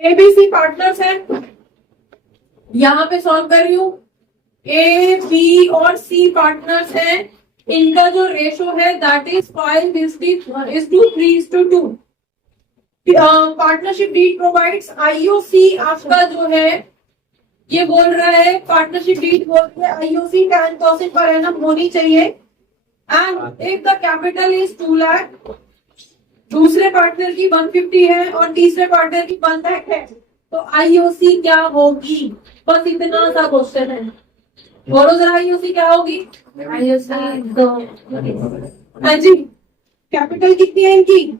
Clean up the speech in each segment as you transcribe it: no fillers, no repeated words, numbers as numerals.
ABC partners हैं, यहाँ पे सॉल्व कर रही हूँ। ए बी और सी पार्टनर्स हैं, इनका जो रेशो है that is 5:3:2। Partnership deed provides IOC आपका जो है ये बोल रहा है, पार्टनरशिप डीड बोल रहा है आईओसी 10% पर एनम होनी चाहिए and if the capital is 2 lakh, दूसरे पार्टनर की 150 है और तीसरे पार्टनर की 1 लाख है, तो आईओसी क्या होगी? बस इतना सा क्वेश्चन है। बोलो जरा आईओसी क्या होगी? हाँ जी, कैपिटल कितनी है इनकी?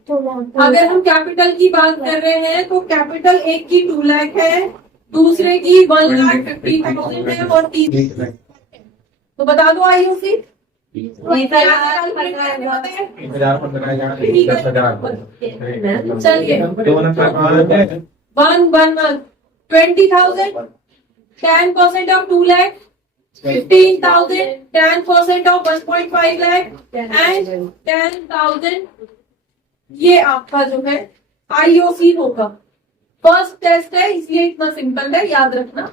अगर हम कैपिटल की बात कर रहे हैं तो कैपिटल एक की 2 लाख है, दूसरे की 1,50,000 है और तीसरे तो बता दो आईओसी। चलिए 20,000 10% of 2 lakh, 15,000 10% of 1.5 lakh and 10,000 ये आपका जो है आईओसी होगा। फर्स्ट टेस्ट है इसलिए इतना सिंपल है, याद रखना,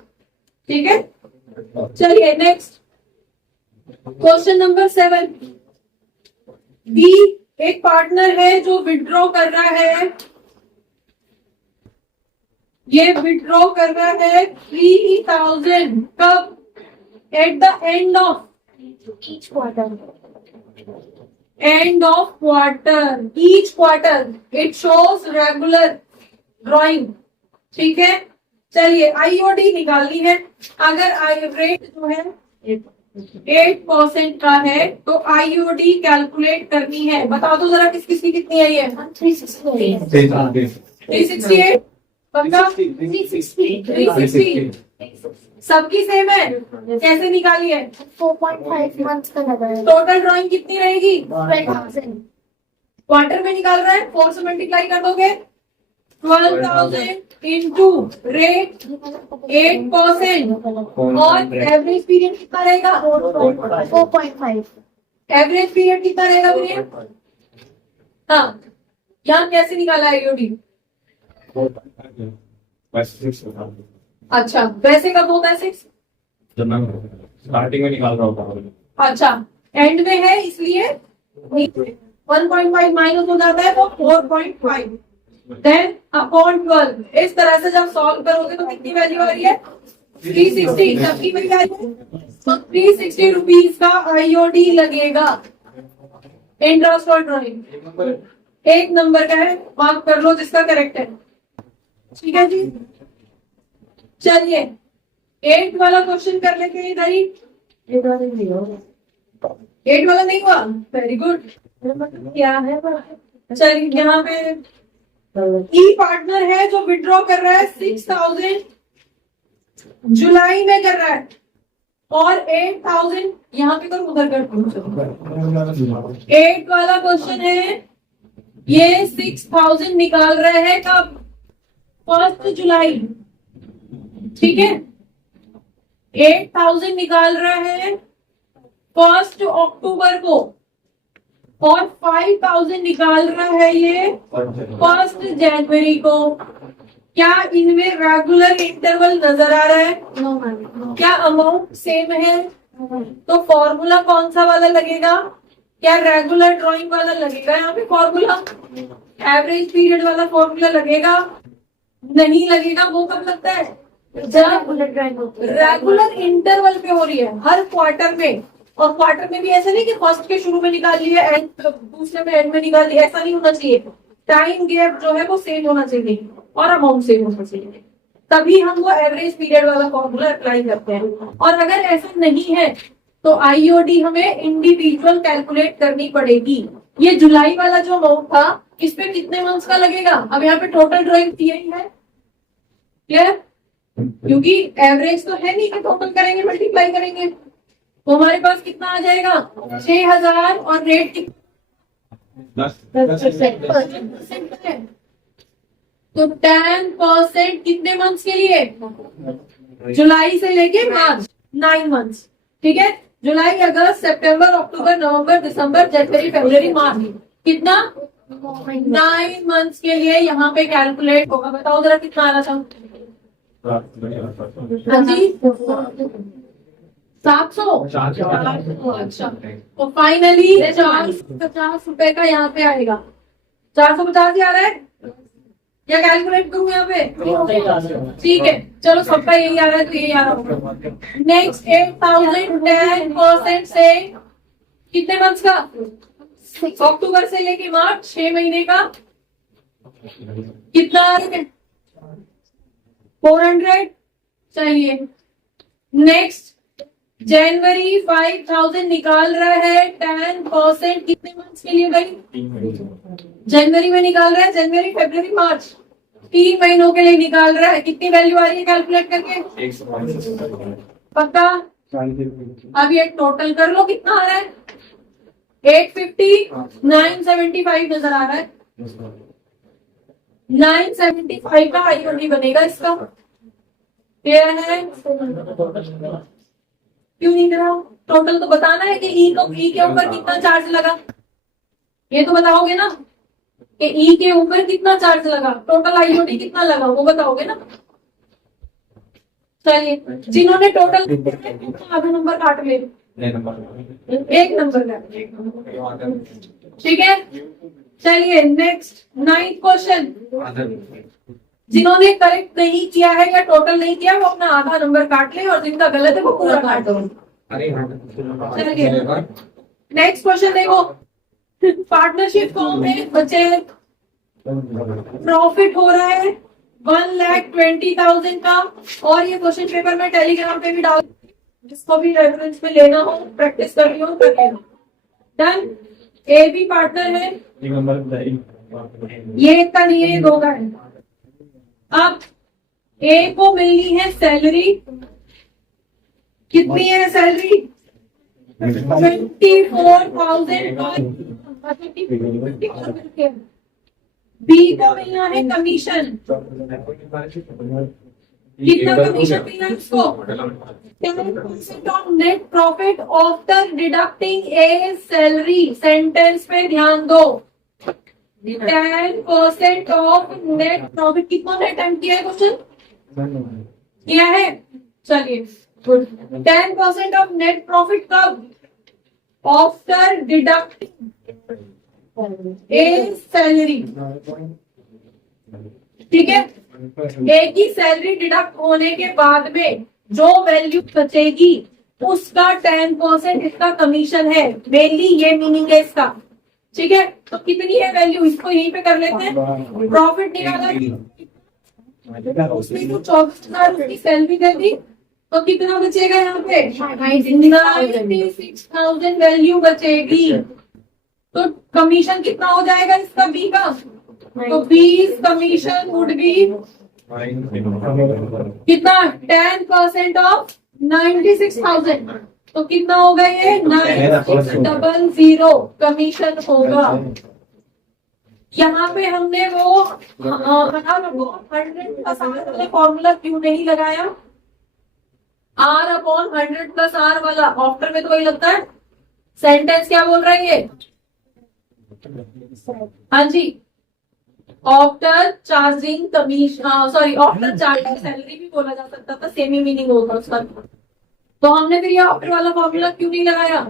ठीक है। चलिए नेक्स्ट क्वेश्चन नंबर 7। बी एक पार्टनर है जो विड्रॉ कर रहा है, ये विड्रॉ कर रहा है 3,000 कब? At the end of each quarter, end of quarter, each quarter it shows regular drawing, ठीक है। चलिए आईओडी निकालनी है। अगर आई रेट जो है 8% का है तो आईओडी कैलकुलेट करनी है। बता दो जरा किस किसकी कितनी आई है? 368 पक्का? 360 सबकी सेम है, कैसे निकाली है? 4.5 मंथ्स का लगा है। टोटल ड्राइंग कितनी रहेगी? 12,000। क्वार्टर में निकाल रहा है, 4 से मल्टीप्लाई कर दोगे 12,000 इंटू रेट 8% और एवरेज पीरियड कितना रहेगा? 4.5। एवरेज पीरियड कितना रहेगा पीरियड? हाँ, यहाँ कैसे निकाला आईओडी? अच्छा, वैसे कब होता है 6? स्टार्टिंग में निकाल रहा हूँ। अच्छा, एंड में है इसलिए 1.5 माइनस हो जाता है तो 4.5 देन अपॉन 12। इस तरह से जब सॉल्व करोगे तो कितनी वैल्यू आ रही है? 360। सबकी वही वैल्यू तो 360 रुपीज का आईओडी लगेगा। इंटरेस्ट और ड्रॉइंग एक नंबर का है, मार्क कर लो जिसका करेक्ट है, ठीक है जी। चलिए 8 वाला क्वेश्चन कर लेते हैं इधर ही। 8 वाला नहीं हुआ? Very good. क्या है? चलिए यहाँ पे ई पार्टनर है जो विड्रॉ कर रहा है 6,000 जुलाई में कर रहा है और 8,000 यहाँ पे कर उधर कर। 8 वाला क्वेश्चन है, ये 6,000 निकाल रहे हैं कब? 1 जुलाई, ठीक है। 8,000 निकाल रहे हैं 1 अक्टूबर को और 5,000 निकाल रहा है ये 1 जनवरी को। क्या इनमें रेगुलर इंटरवल नजर आ रहा है? क्या अमाउंट सेम है? तो फॉर्मूला कौन सा वाला लगेगा? क्या रेगुलर ड्राइंग वाला लगेगा? यहाँ पे फॉर्मूला एवरेज पीरियड वाला फॉर्मूला लगेगा? नहीं लगेगा। वो कब लगता है? जब रेगुलर इंटरवल पे हो रही है, हर क्वार्टर में। और क्वार्टर में भी ऐसा नहीं कि फर्स्ट के शुरू में निकाल लिया एंड दूसरे में एंड में निकाल लिया, ऐसा नहीं होना चाहिए। टाइम गैप जो है वो सेम होना चाहिए और अमाउंट सेम होना चाहिए, तभी हम वो एवरेज पीरियड वाला फॉर्मूला अप्लाई करते हैं। और अगर ऐसा नहीं है तो आईओडी हमें इंडिविजुअल कैलकुलेट करनी पड़ेगी। ये जुलाई वाला जो अमाउंट था इस पे कितने मंथ्स का लगेगा? अब यहाँ पे टोटल ड्राइंग यही है, क्लियर? क्योंकि एवरेज तो है नहीं कि टोटल करेंगे मल्टीप्लाई करेंगे, तो हमारे पास कितना आ जाएगा? 6,000 और रेट तो 10% कितने मंथ्स के लिए? जुलाई से लेके मार्च, 9 मंथ्स, ठीक है। जुलाई, अगस्त, सितंबर, अक्टूबर, नवंबर, दिसंबर, जनवरी, फरवरी, मार्च, कितना? 9 मंथ्स के लिए यहाँ पे कैलकुलेट होगा। बताओ जरा कितना आ रहा था? हाँ जी, 700। अच्छा, तो फाइनली 450 रुपए का यहाँ पे आएगा। 450 ही आ रहा है या कैलकुलेट करूँ यहाँ पे? ठीक है, चलो सबका यही आ रहा है तो यही आ रहा होगा। नेक्स्ट 8000 10% से कितने मंथ्स का? अक्टूबर से लेके मार्च, 6 महीने का कितना आ रहा है? 400 चाहिए। नेक्स्ट जनवरी 5000 निकाल रहा है 10%, कितने मंथ्स के लिए गई? जनवरी में निकाल रहा है, जनवरी फरवरी मार्च, 3 महीनों के लिए निकाल रहा है। कितनी वैल्यू आ रही है कैलकुलेट करके? पक्का? अब ये टोटल कर लो कितना आ रहा है? 850, 975 नजर आ रहा है। 975 का आईओडी बनेगा इसका। क्लियर है? क्यों नहीं करा? टोटल तो बताना है कि ई के ऊपर कितना चार्ज लगा, ये तो बताओगे ना कि ई के ऊपर कितना चार्ज लगा, टोटल आईओडी कितना लगा वो बताओगे ना। चलिए, जिन्होंने टोटल आधा नंबर काट ले, एक नंबर का, ठीक है। चलिए नेक्स्ट 9th क्वेश्चन। जिन्होंने करेक्ट नहीं किया है या टोटल नहीं किया वो अपना आधा नंबर काट ले, और जिनका गलत है वो पूरा काट दो। चलिए नेक्स्ट क्वेश्चन देखो। पार्टनरशिप फॉर्म में बच्चे प्रॉफिट हो रहा है 1,20,000 का, और ये क्वेश्चन पेपर में टेलीग्राम पे भी डाल, जिसको भी रेफरेंस में लेना हो, प्रैक्टिस करनी हो कर लेना। डन। ए भी पार्टनर है, ये एक का नहीं है, ये 2 का है। अब ए को मिलनी है सैलरी, कितनी है सैलरी? 24,000। बी को मिलना है कमीशन, कितना कमीशन मिलना है उसको? 10% of net profit after deducting A salary. Sentence पे ध्यान दो। 10% ऑफ नेट प्रॉफिट, कितना ने अटेम्प्ट किया है क्वेश्चन? किया है। चलिए 10% ऑफ नेट प्रॉफिट कब? आफ्टर डिडक्टिंग ए सैलरी, ठीक है। ए की सैलरी डिडक्ट होने के बाद में जो वैल्यू बचेगी उसका 10% इसका कमीशन है। मेनली ये मीनिंग है इसका, ठीक है। तो कितनी है वैल्यू, इसको यहीं पे कर लेते हैं। प्रॉफिट निकाला, उसमें तो 24,000 उसकी सैलरी दे दी, तो कितना बचेगा यहाँ पे? 96,000 वैल्यू बचेगी। तो कमीशन कितना हो जाएगा इसका बी का? तो बीस कमीशन वुड बी कितना? 10% ऑफ 96,000, तो कितना होगा ये? 9600 कमीशन होगा। यहाँ पे हमने वो 100 प्लस आर वाला फॉर्मूला क्यों नहीं लगाया? R अपॉन 100 प्लस आर वाला आफ्टर में तो वही लगता है। सेंटेंस क्या बोल रहा है ये? हाँ जी, after charging commission, sorry after charging salary भी बोला जा सकता था, सेम ही मीनिंग होगा उसका। तो हमने फिर ये आफ्टर वाला फॉर्मूला क्यों नहीं लगाया?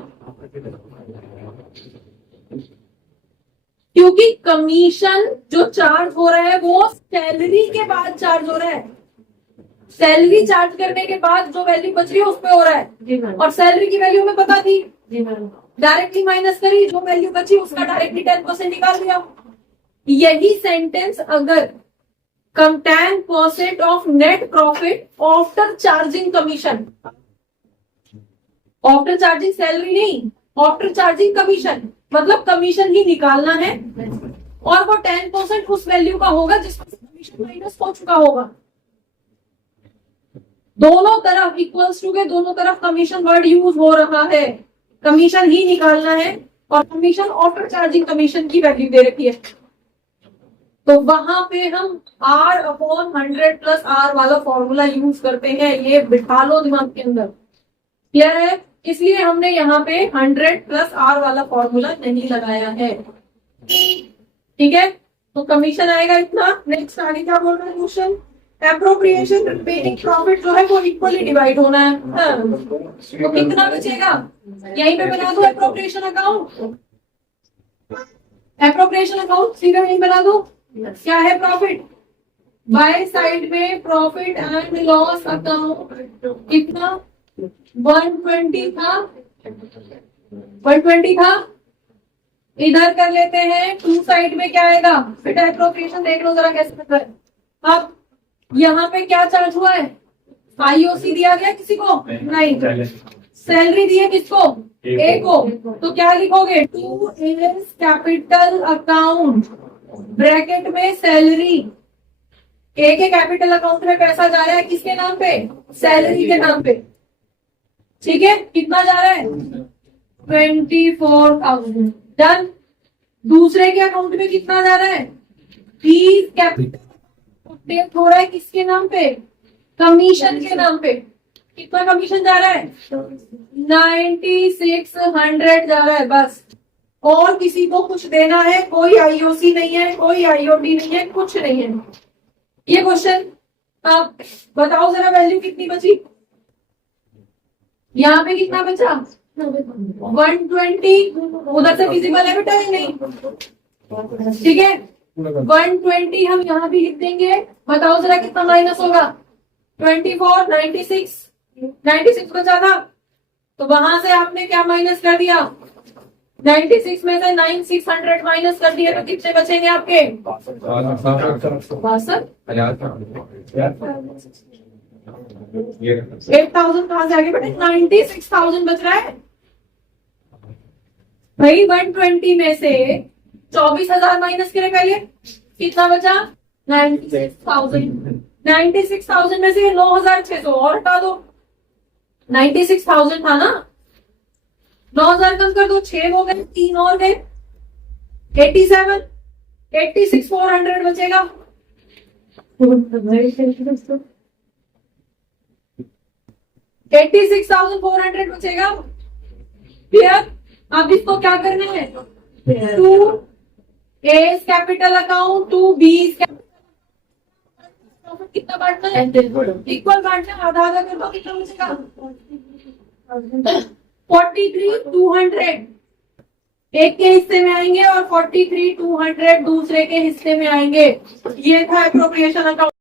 क्योंकि कमीशन जो चार्ज हो रहा है वो सैलरी के बाद चार्ज हो रहा है। सैलरी चार्ज करने के बाद जो वैल्यू बच रही है उस पे हो रहा है, और सैलरी की वैल्यू हमें पता थी, डायरेक्टली माइनस करी, जो वैल्यू बची उसका डायरेक्टली 10% निकाल दिया। यही सेंटेंस अगर 10% of net profit after charging commission, after charging salary नहीं, आफ्टर चार्जिंग कमीशन, मतलब कमीशन ही निकालना है, और वो 10% उस वैल्यू का होगा जिसमें कमीशन माइनस हो चुका होगा। दोनों तरफ इक्वल्स टू के दोनों तरफ कमीशन वर्ड यूज हो रहा है, कमीशन ही निकालना है, और कमीशन आफ्टर चार्जिंग कमीशन की वैल्यू दे रखी है। तो वहां पे हम R अपॉन 100 प्लस R वाला फॉर्मूला यूज करते हैं। ये बिठा लो दिमाग के अंदर, क्लियर है? इसलिए हमने यहाँ पे 100 प्लस R वाला फॉर्मूला नहीं लगाया है। ठीक है, तो कमीशन आएगा इतना। नेक्स्ट आगे क्या बोल रहा है क्वेश्चन, एप्रोप्रिएशन रिमेनिंग प्रॉफिट जो है वो इक्वली डिवाइड होना है। हाँ। तो कितना बचेगा, यहीं पे बना दो एप्रोप्रिएशन अकाउंट, एप्रोप्रिएशन अकाउंट सीधा यहीं बना दो। क्या है प्रॉफिट, बाय साइड में प्रॉफिट एंड लॉस अकाउंट कितना 120 था, 120 था। इधर कर लेते हैं, टू साइड में क्या आएगा, बेटा एप्रोप्रिएशन देख लो जरा कैसे करता है। अब यहाँ पे क्या चार्ज हुआ है, आईओसी दिया गया किसी को नहीं, सैलरी दी है किसको, ए को, तो क्या लिखोगे, two is capital account bracket में सैलरी, ए के कैपिटल अकाउंट में पैसा जा रहा है किसके नाम पे, सैलरी के नाम पे। ठीक है, कितना जा रहा है 24,000, डन। दूसरे के अकाउंट में कितना जा रहा है, प्लीज कैपिटल हो रहा है किसके नाम पे, कमीशन के नाम पे। कितना कमीशन जा रहा है 9600 जा रहा है बस, और किसी को कुछ देना है, कोई आईओसी नहीं है, कोई आईओडी नहीं है, कुछ नहीं है। ये क्वेश्चन, अब बताओ जरा वैल्यू कितनी बची, यहाँ पे कितना बचा 120, उधर से विजिबल है बेटा या नहीं, ठीक है 120 हम यहाँ भी लिख देंगे। बताओ जरा कितना माइनस होगा, 24, 96 बचा था, तो वहां से आपने क्या माइनस कर दिया, 96 में से 9600 माइनस कर दिया, तो कितने बचेंगे आपके 8,000 कहां से आगे बेटे, 96,000 बच रहा है भाई। 120 में से 24,000 माइनस करें पहले, कितना बचा 96,000। 96,000 में से 9,600 और हटा दो, 96,000 था ना, 9,000 कम कर दो, 6 हो गए, 3 और गए, 87, 86,400 बचेगा। 86,400 बचेगा। क्लियर, अब इसको क्या करना है, to A capital account, to B profit कितना बांटना है, इक्वल बांटना है, आधा आधा कर दो, कितना बचेगा 43,200 एक के हिस्से में आएंगे और 43,200 दूसरे के हिस्से में आएंगे। ये था एप्रोप्रिएशन अकाउंट।